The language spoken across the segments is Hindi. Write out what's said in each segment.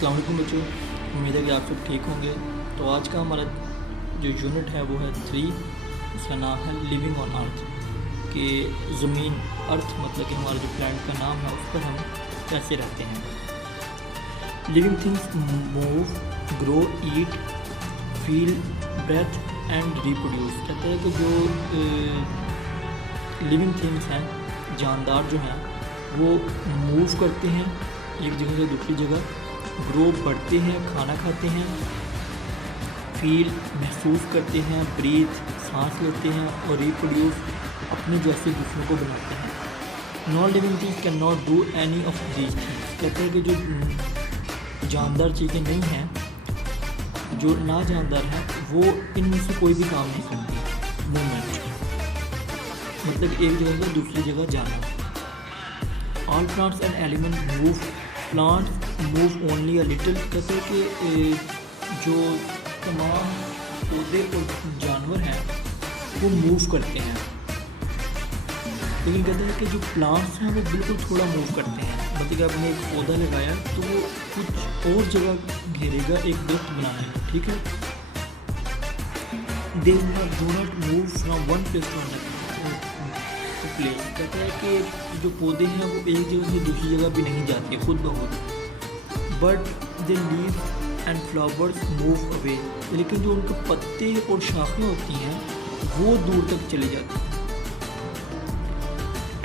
अस्सलाम वालेकुम बच्चों, उम्मीद है कि आप सब ठीक होंगे। तो आज का हमारा जो यूनिट है वो है 3। इसका नाम है लिविंग ऑन अर्थ, कि ज़मीन अर्थ मतलब कि हमारा जो प्लैनेट का नाम है उस पर हम कैसे रहते हैं। Living things move, grow, eat, feel, breath and reproduce. कहते हैं कि जो लिविंग थिंग्स हैं, जानदार जो हैं, वो मूव करते हैं एक जगह से दूसरी जगह, ग्रो बढ़ते हैं, खाना खाते हैं, फील महसूस करते हैं, ब्रीथ सांस लेते हैं और रिप्रोड्यूस अपने जैसे दूसरों को बनाते हैं। Non living things can not do any of these things. कहते हैं कि जो जानदार चीज़ें नहीं हैं, जो ना जानदार हैं, वो इनमें से कोई भी काम नहीं करती। मूवमेंट मतलब एक जगह से दूसरी जगह जाना। All plants and element move, plants move only a little. कहते हैं कि जो तमाम पौधे और जानवर हैं वो मूव करते हैं, लेकिन कहते हैं कि जो प्लांट्स हैं वो बिल्कुल थोड़ा मूव करते हैं। मतलब कि आपने एक पौधा लगाया तो वो कुछ और जगह घेरेगा एक दरख्त बनाने में, ठीक है। They do not move from one place to another place. कहते हैं कि जो पौधे हैं वो एक जगह से दूसरी जगह भी नहीं जाते खुद ब खुद, but they leaves and flowers move away. लेकिन जो उनके पत्ते और शाखें होती हैं वो दूर तक चली जाती हैं।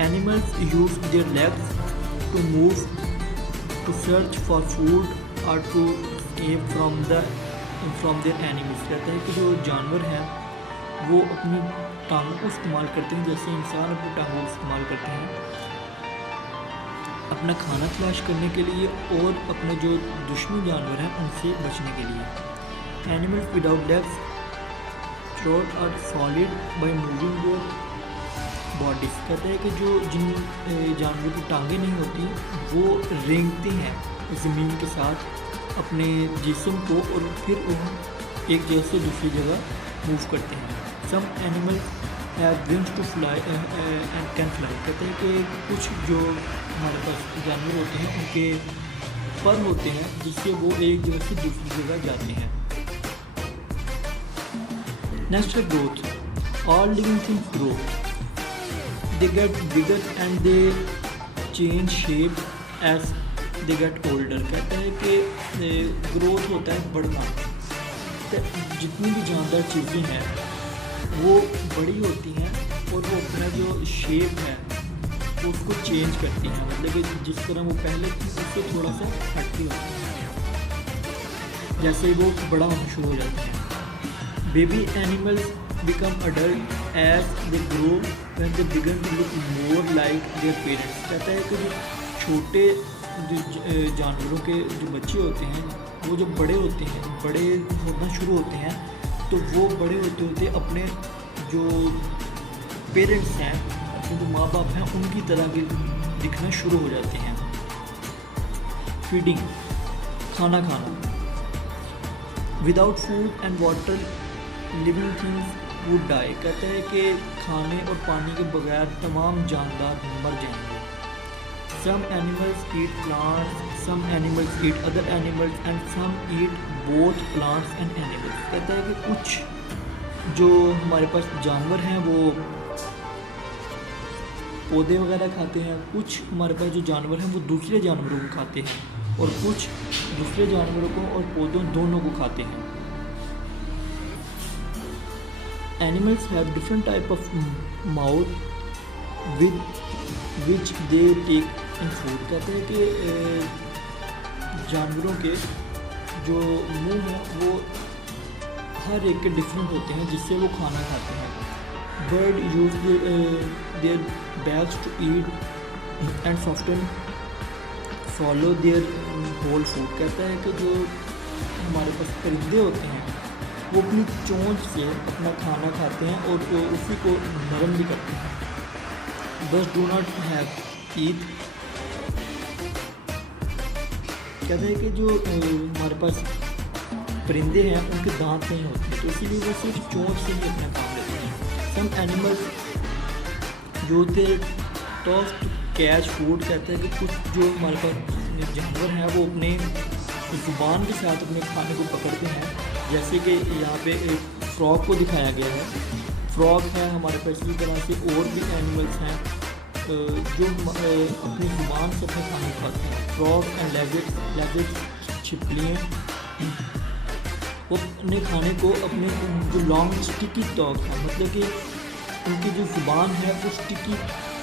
Animals use their legs to move, to search for food और to escape from their animals. कहता है कि जो जानवर हैं वो अपनी टांगों को इस्तेमाल करते हैं, जैसे इंसान अपनी टांगों को इस्तेमाल करते हैं अपना खाना तलाश करने के लिए और अपने जो दुश्मन जानवर हैं उनसे बचने के लिए। Animals without legs throat are solid by moving their bodies. कहते हैं कि जो जिन जानवरों की टांगें नहीं होती वो रेंगते हैं ज़मीन के साथ अपने जिस्म को और फिर वो एक जगह से दूसरी जगह मूव करते हैं। Some animals have wings to fly and can fly. कहते हैं कि कुछ जो हमारे पास जानवर होते हैं उनके पर होते हैं जिससे वो एक जगह से दूसरी जगह जाते हैं। नेक्स्ट है growth. All living things grow, they get bigger and they change shape as they get older. कहते हैं कि ग्रोथ होता है बढ़ना। तो जितनी भी जानदार चीज़ें हैं वो बड़ी होती हैं और वो अपना जो शेप है तो उसको चेंज करती हैं। मतलब कि जिस तरह वो पहले थी उससे थोड़ा सा हटती होती है, जैसे वो बड़ा होना शुरू हो जाता है। Baby animals become adult as they grow when they begin to look more like their parents. कहता है कि जो छोटे जो जानवरों के जो बच्चे होते हैं वो जब बड़े होते हैं, बड़े होना शुरू होते हैं, तो वो बड़े होते होते अपने जो पेरेंट्स हैं, अपने जो माँ बाप हैं, उनकी तरह के दिखना शुरू हो जाते हैं। फीडिंग, खाना खाना। Without food and water living things would die. कहते हैं कि खाने और पानी के बगैर तमाम जानदार मर जाएंगे। Some animals eat plants, some animals eat other animals and some eat both plants and animals. कहता है कि कुछ जो हमारे पास जानवर हैं वो पौधे वगैरह खाते हैं, कुछ हमारे पास जो जानवर हैं वो दूसरे जानवरों को खाते हैं और कुछ दूसरे जानवरों को और पौधों दोनों को खाते हैं। Animals have different type of mouth which they take in food. कहते हैं कि जानवरों के जो मुंह हैं वो हर एक के डिफरेंट होते हैं जिससे वो खाना खाते हैं। Bird use their bags to eat and soften follow their whole food. कहता है कि जो हमारे पास परिंदे होते हैं वो अपनी चोंच से अपना खाना खाते हैं और उसी को नरम भी करते हैं। बस डू नॉट हैव टीथ। कहते हैं कि जो हमारे पास परिंदे हैं उनके दांत नहीं होते, तो इसीलिए वो सिर्फ चोंच से ही अपना काम लेते हैं। सम एनिमल्स जो होते टॉस टू कैच फूड। कहते हैं कि कुछ जो हमारे पास जानवर हैं वो अपने ज़ुबान के साथ अपने खाने को पकड़ते हैं। जैसे कि यहाँ पे एक फ्रॉग को दिखाया गया है। फ्रॉग है हमारे पास, इसी तरह से और भी एनिमल्स हैं जो अपनी ज़ुबान से अपने खाने खाते हैं। फ्रॉग एंड लेजिट्स छिपकलियाँ वो अपने खाने को अपने जो लॉन्ग स्टिकी टॉक है, मतलब कि उनकी जो ज़ुबान है वो स्टिकी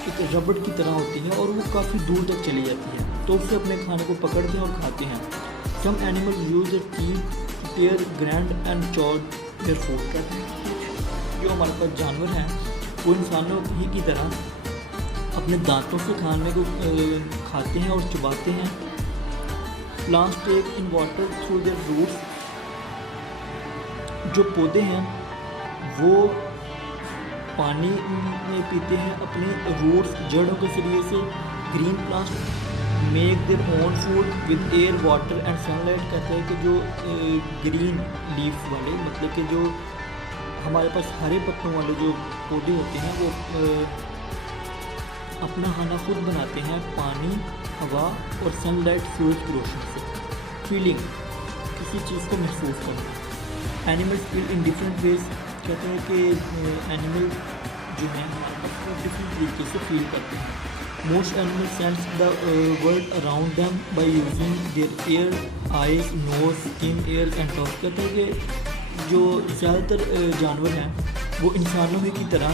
एक रबड़ की तरह होती है और वो काफ़ी दूर तक चली जाती है, तो उससे अपने खाने को पकड़ते हैं और खाते हैं। Some animal use their teeth to tear grind and chew their food. कहते हैं जो हमारे पास जानवर हैं वो इंसानों ही की तरह अपने दांतों से खाने को खाते हैं और चबाते हैं। Plants take in water through their roots. जो पौधे हैं वो पानी में पीते हैं अपने रूट्स जड़ों के जरिए से। Green plants make their own food with air water and sunlight. कहते हैं कि जो ग्रीन लीव्स वाले, मतलब कि जो हमारे पास हरे पत्तों वाले जो पौधे होते हैं वो अपना खाना खुद बनाते हैं पानी, हवा और सनलाइट सूरज की रोशनी से। फीलिंग किसी चीज़ को महसूस करना। Animals feel in different ways. कहते हैं कि एनिमल जो है हमारे पास वो डिफरेंट तरीके से फील करते हैं। Most animal sense the world around them by using their ear, eyes, nose, skin, air and top. कहते हैं कि जो ज़्यादातर जानवर हैं वो इंसानों में की तरह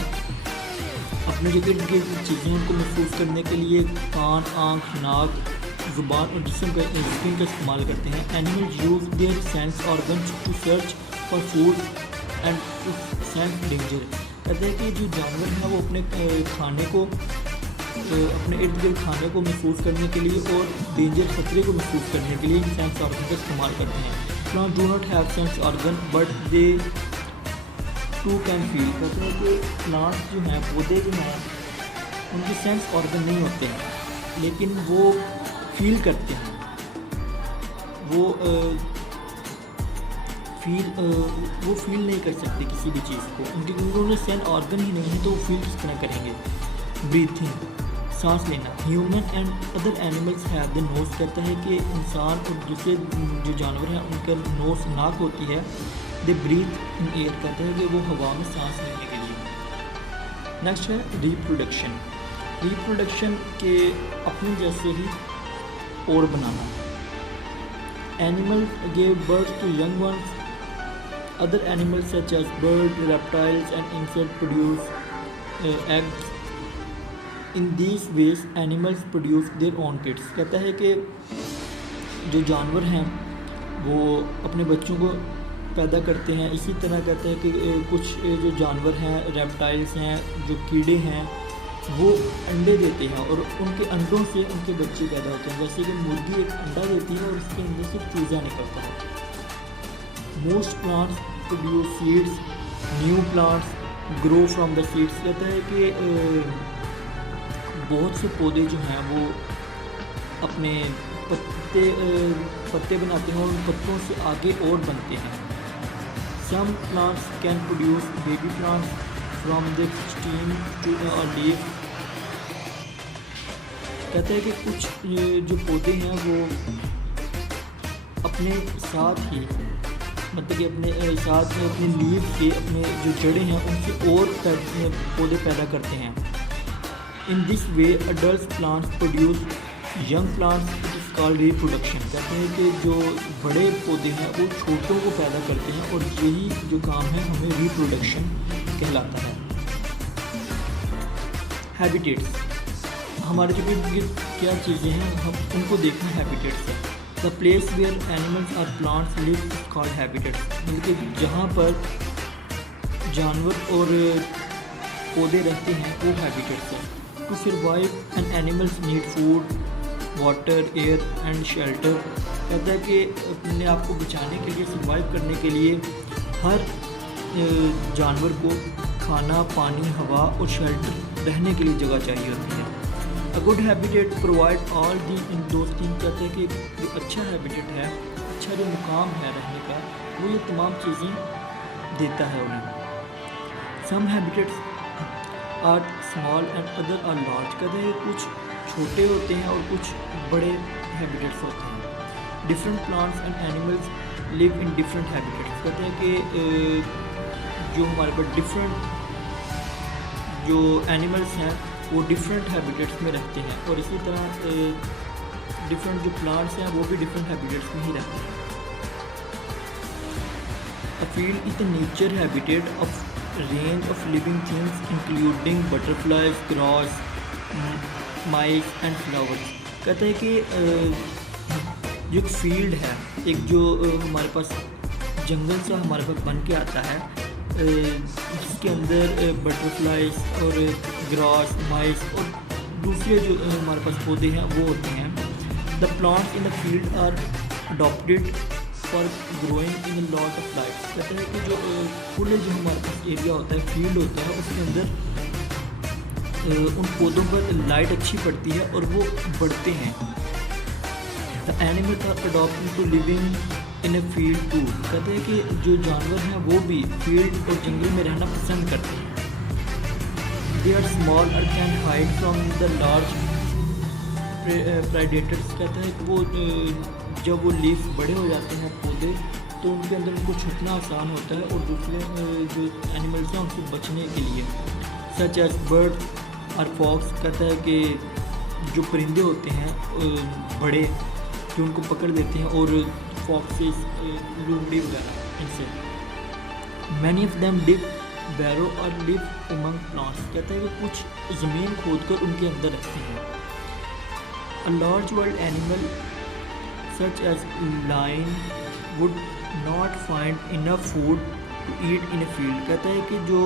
अपने जो इर्द गिर्द की चीज़ें उनको महसूस करने के लिए कान, आँख, नाक, ज़ुबान और जिस्म का इस्तेमाल करते हैं। Animals use their sense organs to search for food and to sense danger. कहते हैं कि जो जानवर हैं वो अपने खाने को अपने इर्द गिर्द खाने को महसूस करने के लिए और डेंजर खतरे को महसूस करने के लिए सेंस ऑर्गन का इस्तेमाल करते हैं। Plant do not have sense organ but they too can feel. कहते हैं कि प्लांट्स जो हैं, पौधे जो हैं, उनके सेंस ऑर्गन नहीं होते हैं लेकिन वो फील करते हैं। वो फील नहीं कर सकते किसी भी चीज़ को, उन्होंने सेंस ऑर्गन ही नहीं है तो वो फील किस तरह करेंगे। ब्रीथिंग सांस लेना। Human and other animals have the nose. कहता है कि इंसान और दूसरे जो जानवर हैं उनका नोज नाक होती है। They breathe in air. कहते हैं कि वो हवा में सांस लेने के लिए। नेक्स्ट है रिप्रोडक्शन। रिप्रोडक्शन के अपने जैसे ही और बनाना। Animal gave birth to young ones. Other animals such as bird, reptiles and insect produce eggs. In these ways animals produce their own kids. कहता है कि जो जानवर हैं वो अपने बच्चों को पैदा करते हैं। इसी तरह कहते हैं कि कुछ जो जानवर हैं, रेप्टाइल्स हैं, जो कीड़े हैं, वो अंडे देते हैं और उनके अंडों से उनके बच्चे पैदा होते हैं। जैसे कि मुर्गी एक अंडा देती है और उसके अंदर से चूजा निकलता है। Most plants produce seeds. New plants grow from the seeds. कहता है कि बहुत से पौधे जो हैं वो अपने पत्ते बनाते हैं और उन पत्तों से आगे और बनते हैं। Some plants can produce baby plants from the steam to a leaf. कहते हैं कि कुछ जो पौधे हैं वो अपने साथ ही, मतलब कि अपने साथ में अपने लीफ के अपने जो जड़ें हैं उनसे और पौधे पैदा करते हैं। In this way adult plants produce young plants. It is called reproduction. कहते हैं कि जो बड़े पौधे हैं वो छोटों को पैदा करते हैं और यही जो काम है हमें रिप्रोडक्शन कहलाता है। हैबिटेट्स। हमारे जो क्या चीज़ें हैं हम उनको देखना हैबिटेट्स है। द प्लेस वेयर एनिमल्स और plants live is called habitats. मतलब कि जहाँ पर जानवर और पौधे रहते हैं वो हैबिटेट्स है। To survive an animals need food, water, air and shelter. कहता है कि अपने आप को बचाने के लिए, सर्वाइव करने के लिए हर जानवर को खाना, पानी, हवा और शेल्टर रहने के लिए जगह चाहिए होती है। A good habitat provide all the in those things. कहते हैं कि जो अच्छा हैबिटेट है, अच्छा जो मुकाम है रहने का, वो ये तमाम चीज़ें देता है उन्हें। Some habitats are small and other are large. कहते हैं कुछ छोटे होते हैं और कुछ बड़े हैबिटेट्स होते हैं। Different plants and animals live in different habitats. कहते हैं कि जो हमारे पास डिफरेंट जो एनिमल्स हैं वो डिफरेंट हैबिटेट्स में रहते हैं, और इसी तरह डिफरेंट जो प्लांट्स हैं वो भी डिफरेंट हैबिटेट्स में ही रहते हैं। A field is the nature habitat of range of living things including butterflies, grass, mice and flowers। कहता है कि जो एक फील्ड है, एक जो हमारे पास जंगल सा हमारे पास बन के आता है, जिसके अंदर बटरफ्लाइज और ग्रास, माइस और दूसरे जो हमारे पास पौधे हैं वो होते हैं। The plants in the field are adopted for growing in lot of light. कहते हैं कि जो खुले जो हमारे पास एरिया होता है, फील्ड होता है, उसके अंदर उन पौधों पर लाइट अच्छी पड़ती है और वो बढ़ते हैं। The animals are adopting to living in a field too. कहते हैं कि जो जानवर हैं वो भी फील्ड और जंगल में रहना पसंद करते हैं। दे आर स्मॉल और can hide from the large predators. कहते हैं कि वो जब वो लीफ बड़े हो जाते हैं पौधे, तो उनके अंदर उनको छुपना आसान होता है और दूसरे जो एनिमल्स हैं उनसे बचने के लिए, सच एज बर्ड और फॉक्स। कहता है कि जो परिंदे होते हैं बड़े, जो उनको पकड़ देते हैं, और फॉक्सेस, लोमड़ी वगैरह, इनसे। मैनी ऑफ देम डिग बैरो और लिव अमंग प्लांट्स। कहता है कि कुछ ज़मीन खोद कर उनके अंदर रहते हैं। A large world animal such as lion would not find enough food to eat in a field। कहता है कि जो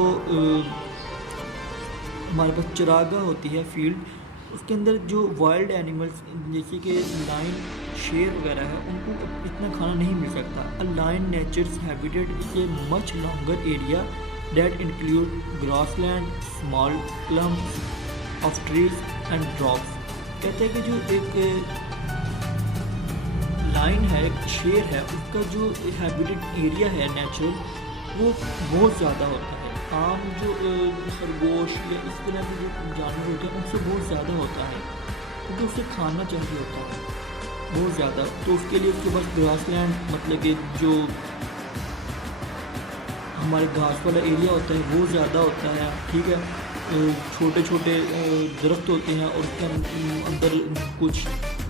हमारे पास चरागाह होती है फील्ड, उसके अंदर जो वाइल्ड एनिमल्स जैसे कि लाइन, शेर वगैरह है, उनको इतना खाना नहीं मिल सकता। A line nature's habitat is a much longer area that include grassland, small clumps of trees and drops. कहते हैं कि जो एक लाइन है, एक शेर है, उसका जो हैबिटेट एरिया है नेचुरल, वो बहुत ज़्यादा होता है। आम जो खरगोश या इस तरह के जो जानवर होते हैं उनसे बहुत ज़्यादा होता है, क्योंकि उसे खाना चाहिए होता है बहुत ज़्यादा। तो उसके लिए उसके पास ग्रासलैंड, मतलब कि जो हमारे घास वाला एरिया होता है वो ज़्यादा होता है, ठीक है। छोटे छोटे दरख्त होते हैं और उसके अंदर कुछ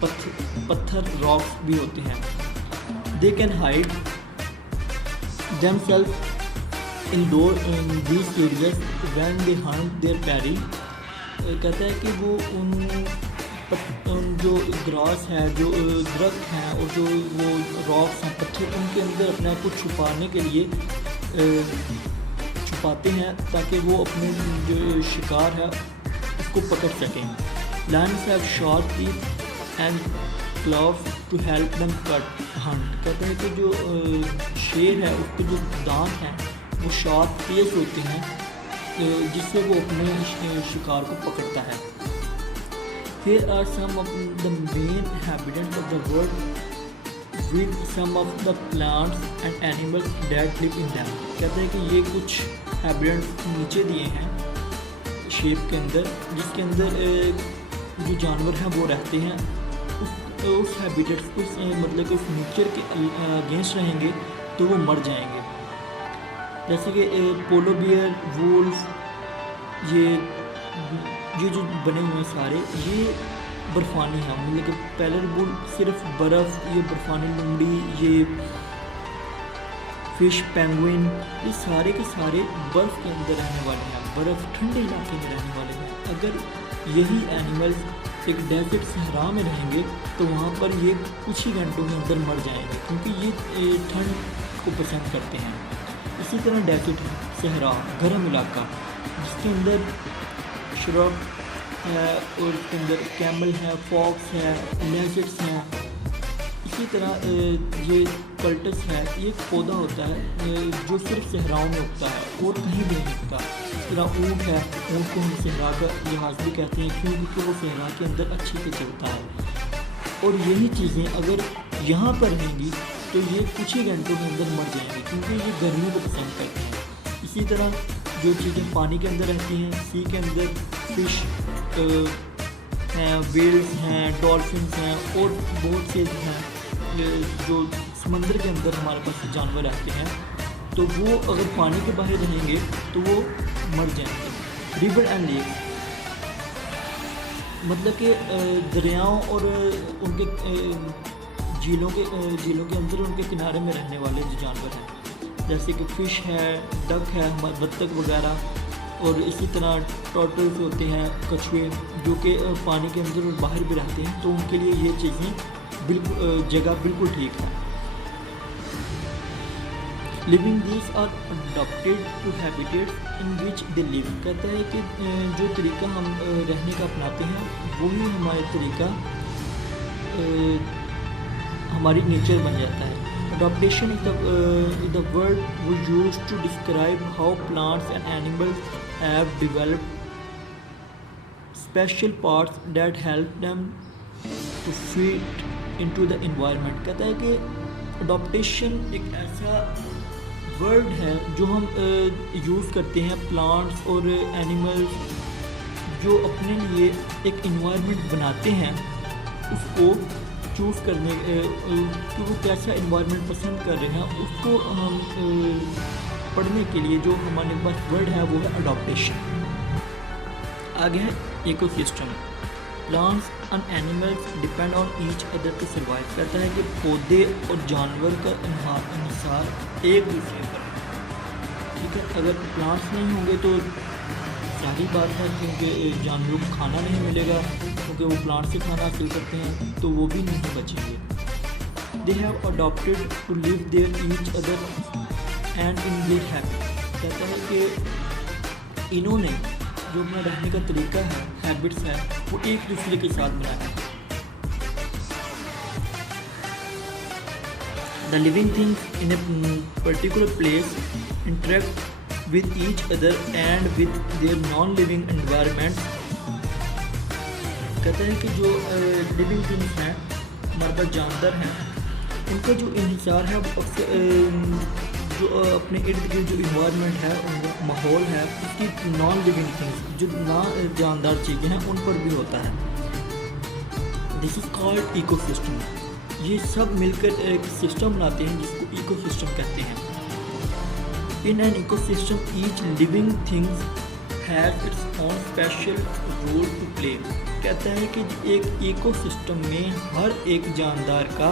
पत्थर रॉक्स भी होते हैं। They can hide themself in these areas when they hunt their prey. कहता है कि वो उन जो ग्रास है, जो दरख्त हैं और जो वो रॉक्स हैं, पत्थर, उनके अंदर अपने आप को छुपाने के लिए छुपाते हैं ताकि वो अपने जो शिकार है उसको पकड़ सकें। Lions have sharp teeth and claws to help them cut hunt. कहते हैं कि जो शेर है उसके जो दांत हैं वो शार्प तेज होते हैं, जिससे वो अपने शिकार को पकड़ता है। Here are some of the main inhabitants of the world with some of the plants and animals that live in them। कहते हैं कि ये कुछ हैबिटेट्स नीचे दिए हैं शेप के अंदर, जिसके अंदर जो जानवर हैं वो रहते हैं। उस हैबिटेट्स, उस मतलब कि उस नेचर के अगेंस्ट रहेंगे तो वो मर जाएंगे। जैसे कि पोलो बियर, वुल्फ, ये जो बने हुए हैं सारे, ये बर्फ़ानी हैं। मतलब कि पैलर बुल सिर्फ बर्फ़, ये बर्फ़ानी लोमड़ी, ये फिश, पेंगुइन, ये सारे के सारे बर्फ़ के अंदर रहने वाले हैं, बर्फ़ ठंडे इलाके में रहने वाले हैं। अगर यही एनिमल्स एक डेजर्ट सहरा में रहेंगे तो वहाँ पर ये कुछ ही घंटों के अंदर मर जाएंगे, क्योंकि ये ठंड को पसंद करते हैं। इसी तरह डेजर्ट सहरा, गर्म इलाका, जिसके अंदर श्रब है और उसके अंदर कैमल है, फॉक्स है, लेजर्ड्स हैं। इसी तरह ये कल्टस है, ये एक पौधा होता है जो सिर्फ सहराओं में उगता है और कहीं भी नहीं उगता। इस तरह ऊँट है, ऊँट को हम सहरा का लिहाज भी कहते हैं क्योंकि वो सहरा के अंदर अच्छे से चलता है। और यही चीज़ें अगर यहाँ पर रहेंगी तो ये कुछ ही घंटों के अंदर मर जाएंगी, क्योंकि ये गर्मी को पसंद करते हैं। इसी तरह जो चीज़ें पानी के अंदर रहती हैं, सी के अंदर फिश हैं, वेल्स हैं, डॉल्फिन्स हैं और बहुत से हैं, जो समंदर के अंदर हमारे पास जानवर रहते हैं, तो वो अगर पानी के बाहर रहेंगे तो वो मर जाएंगे। रिवर एंड लेक मतलब कि दरियाओं और उनके झीलों के अंदर उनके किनारे में रहने वाले जो जानवर हैं, जैसे कि फ़िश है, डक है, बत्तख वगैरह, और इसी तरह टर्टल्स होते हैं, कछुए, जो कि पानी के अंदर और बाहर भी रहते हैं, तो उनके लिए ये चीज़ें बिल्कुल जगह बिल्कुल ठीक है। Living these are adopted to habitats in which they live, कहता है कि जो तरीका हम रहने का अपनाते हैं वही हमारा तरीका हमारी नेचर बन जाता है। Adaptation is the word we use to describe how plants and animals have developed special parts that help them to fit into the environment। कहता है कि adaptation एक ऐसा वर्ड है जो हम यूज़ करते हैं प्लांट्स और एनिमल्स जो अपने लिए एक इन्वायरमेंट बनाते हैं, उसको चूज़ करने कि वो कैसा इन्वायरमेंट पसंद कर रहे हैं, उसको हम पढ़ने के लिए जो हमारे पास वर्ड है वो है अडॉप्टेशन। आगे है ecosystem. Plants and animals depend on each other to survive. कहता है कि पौधे और जानवर का इंहिसार एक दूसरे पर, ठीक है। अगर प्लांट्स नहीं होंगे तो सारी बात है, क्योंकि जानवरों को खाना नहीं मिलेगा, क्योंकि वो प्लांट से खाना हासिल करते हैं, तो वो भी नहीं बचेंगे। They have adopted to live their each other and in their habit. कहता है कि इन्होंने जो अपना रहने का तरीका है, हैबिट्स है, वो एक दूसरे के साथ बनाया है। The living things in a particular place interact with each other and with their non-living environment। कहते हैं कि जो लिविंग थिंग्स हैं, हमारे पास जानवर हैं, उनका जो इंहिसार है वो जो अपने इर्द गिर्द जो इन्वायरमेंट है, माहौल है, उसकी नॉन लिविंग थिंग्स जो ना जानदार चीज़ें हैं उन पर भी होता है। This is called ecosystem. ये सब मिलकर एक सिस्टम बनाते हैं जिसको इकोसिस्टम कहते हैं। In an ecosystem, each living thing has its own special role to play। कहता है कि एक इकोसिस्टम में हर एक जानदार का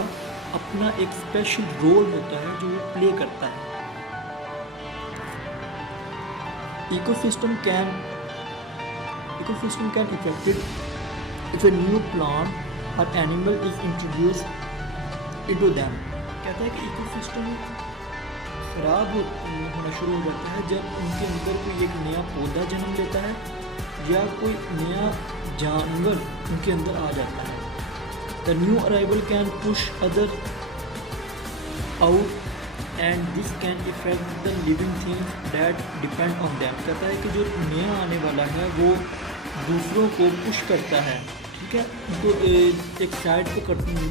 अपना एक स्पेशल रोल होता है जो वो प्ले करता है। Ecosystem can affected if a new plant or animal is introduced into them। कहता है कि इकोसिस्टम ख़राब होना शुरू हो जाता है जब उनके अंदर कोई एक नया पौधा जन्म लेता है या कोई नया जानवर उनके अंदर आ जाता है। The new arrival can push other out and this can effect the living things that depend on them. कहता है कि जो नया आने वाला है वो दूसरों को पुश करता है, ठीक है, उनको एक साइड पे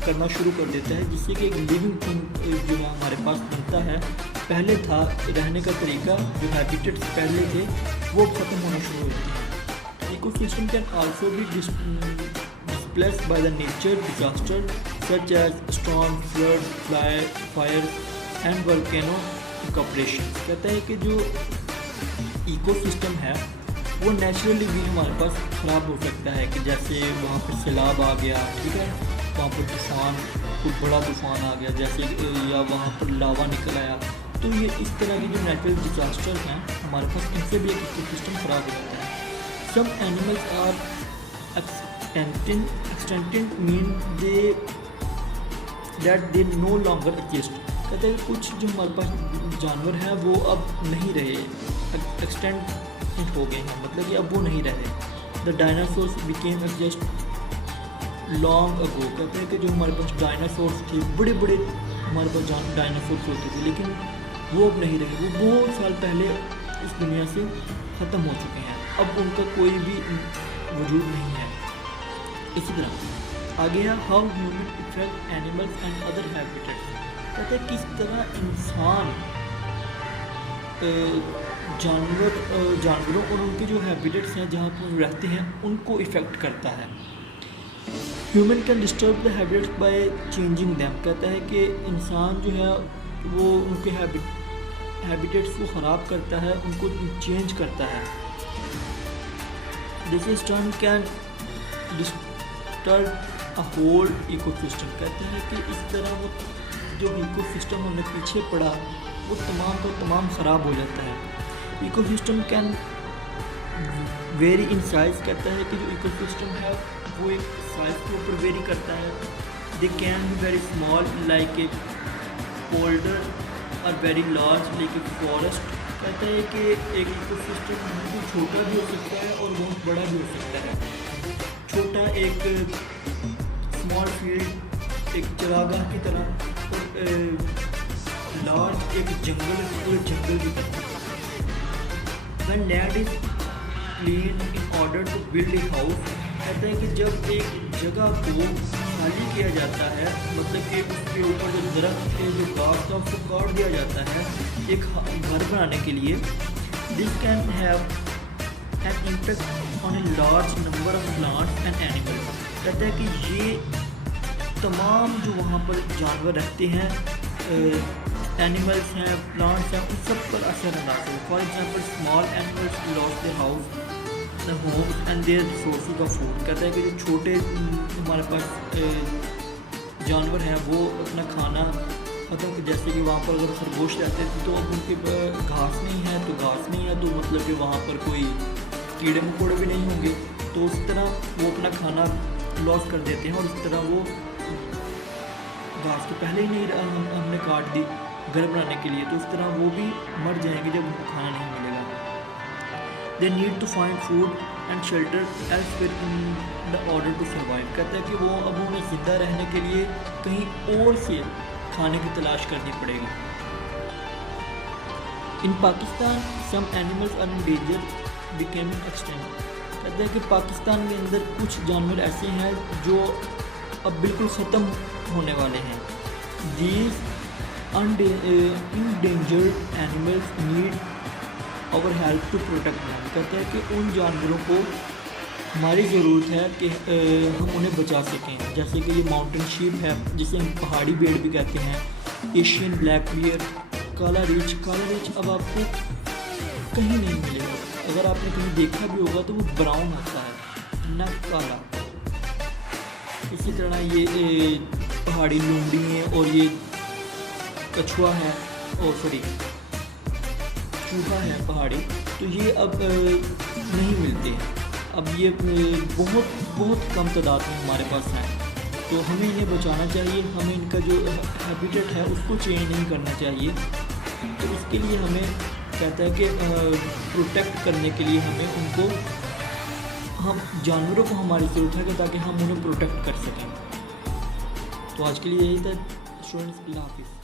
करना शुरू कर देता है, जिससे कि एक लिविंग थिंग जो हमारे पास बनता है, पहले था रहने का तरीका, जो हैबिटेट्स पहले थे वो ख़त्म होना शुरू हो जाते हैं। Ecosystem can also be displaced by the nature disaster such as storm, flood, fire and volcano eruption. कहता है कि जो इकोसिस्टम है वो नेचुरली भी हमारे पास ख़राब हो सकता है, कि जैसे वहाँ पर सैलाब आ गया, ठीक है, वहाँ पर तूफ़ान, कोई बड़ा तूफ़ान आ गया जैसे, या वहाँ पर लावा निकल आया, तो ये इस तरह के जो नेचुरल डिजास्टर हैं हमारे पास, इनसे भी एक इकोसिस्टम ख़राब हो जाता है। Some animals are extincted mean that they no longer exist. कहते हैं कुछ जो हमारे पास जानवर हैं वो अब नहीं रहे, एक्सटेंट हो गए हैं, मतलब कि अब वो नहीं रहे। The dinosaurs became exist long ago. कहते हैं कि जो हमारे पास डायनासोर्स थे, बड़े बड़े हमारे पास डायनासोर्स होते थे, लेकिन वो अब नहीं रहे, वो बहुत साल पहले इस दुनिया से ख़त्म हो चुके हैं, अब उनका कोई भी वजूद नहीं है। इसी तरह आगे है how human effect animals and other habitats. कहते हैं किस तरह इंसान जानवरों और उनके जो हैबिटेट्स हैं जहाँ पर रहते हैं उनको इफ़ेक्ट करता है। Human can disturb the habits by changing them. कहता है कि इंसान जो है वो उनके हैबिटेट्स को ख़राब करता है, उनको चेंज करता है। This is turn can disturb a whole ecosystem. कहते हैं कि इस तरह वो जो इकोसिस्टम हमने पीछे पड़ा वो तमाम का तमाम ख़राब हो जाता है। Ecosystem can very in size. कहता है कि जो इकोसिस्टम है वो एक साइज के ऊपर वेरी करता है। They can be very small like a puddle और very large like a forest. कहता है कि एक इकोसिस्टम बहुत छोटा भी हो सकता है और बहुत बड़ा भी हो सकता है। छोटा एक स्मॉल फील्ड एक चरागाह की तरह और लार्ज एक जंगल की तरह। When land is cleaned in order to build a house, कहते हैं कि जब एक जगह को खाली किया जाता है, मतलब कि उसके ऊपर जो दरख्त के जो घास था उसको काट दिया जाता है एक घर बनाने के लिए। This can have an impact on a large number of plants and animals. कहते हैं कि ये तमाम जो वहाँ पर जानवर रहते हैं, एनिमल्स हैं, प्लांट्स हैं, उन सब पर असर अंदाज है। For example small animals lost their house the homes and their sources of food. कहता है कि जो छोटे हमारे पास जानवर हैं वो अपना खाना खत्म, जैसे कि वहाँ पर अगर खरगोश रहते थे तो अब उनके घास नहीं है तो घास नहीं है तो मतलब कि वहाँ पर कोई कीड़े मकोड़े भी नहीं होंगे, तो उस तरह वो अपना खाना लॉस कर देते हैं और इस तरह वो घास तो पहले ही नहीं हमने काट दी घर बनाने के लिए, तो इस तरह वो भी मर जाएंगे जब उनको खाना नहीं मिलेगा। They need to find food and shelter elsewhere in the order to survive. कहता है कि वो अब उन्हें ज़िंदा रहने के लिए कहीं और से खाने की तलाश करनी पड़ेगी। In Pakistan some animals are endangered becoming extinct. कहते हैं कि पाकिस्तान के अंदर कुछ जानवर ऐसे हैं जो अब बिल्कुल ख़त्म होने वाले हैं। These endangered animals need our help to protect them। कहते हैं कि उन जानवरों को हमारी ज़रूरत है कि हम उन्हें बचा सकें। जैसे कि ये माउंटेन शीप है जिसे हम पहाड़ी भेड़ भी कहते हैं, एशियन ब्लैक बियर, काला रीछ। काला रीछ अब आपको कहीं नहीं मिलेगा, अगर आपने कहीं देखा भी होगा तो वो ब्राउन होता है न काला। इसी तरह ये पहाड़ी लूमड़ी है और ये कछुआ है और सॉरी चूहा है पहाड़ी, तो ये अब नहीं मिलते हैं। अब ये बहुत बहुत कम तादाद में हमारे पास हैं, तो हमें इन्हें बचाना चाहिए। हमें इनका जो हैबिटेट है उसको चेंज नहीं करना चाहिए। तो इसके लिए हमें कहता है कि प्रोटेक्ट करने के लिए हमें उनको हम जानवरों को हमारी ज़रूरत है ताकि हम उन्हें प्रोटेक्ट कर सकें। तो आज के लिए यही था स्टूडेंट्स। अल्लाह हाफिज़।